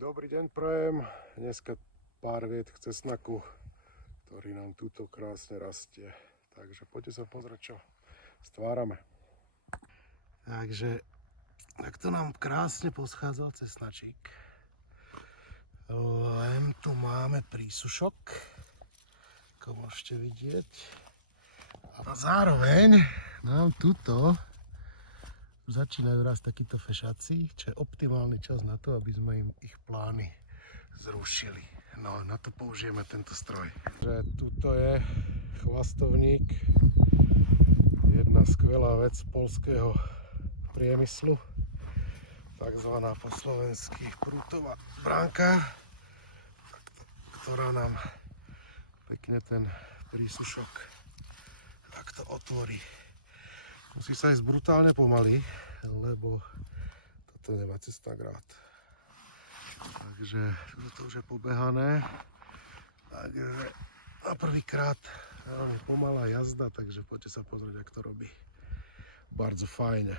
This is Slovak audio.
Dobrý deň prajem. Dneska pár viet k cesnaku, ktorý nám tuto krásne rastie. Takže poďte sa pozrieť, čo stvárame. Takže takto nám krásne poschádzal cesnačík. Len tu máme prísušok, ako môžete vidieť. A zároveň nám tuto začínajú raz takíto fešáci, čo je optimálny čas na to, aby sme im ich plány zrušili. No, na to použijeme tento stroj. Že tuto je chvastovník, jedna skvelá vec poľského priemyslu, takzvaná po slovensky prútová bránka, ktorá nám pekne ten prísušok takto otvorí. Musí sa ísť brutálne pomaly, lebo toto nemá cesnak rád. Takže toto už je pobehané. Takže na prvýkrát veľmi pomalá jazda, takže poďte sa pozrieť, ako to robí. Bardzo fajne.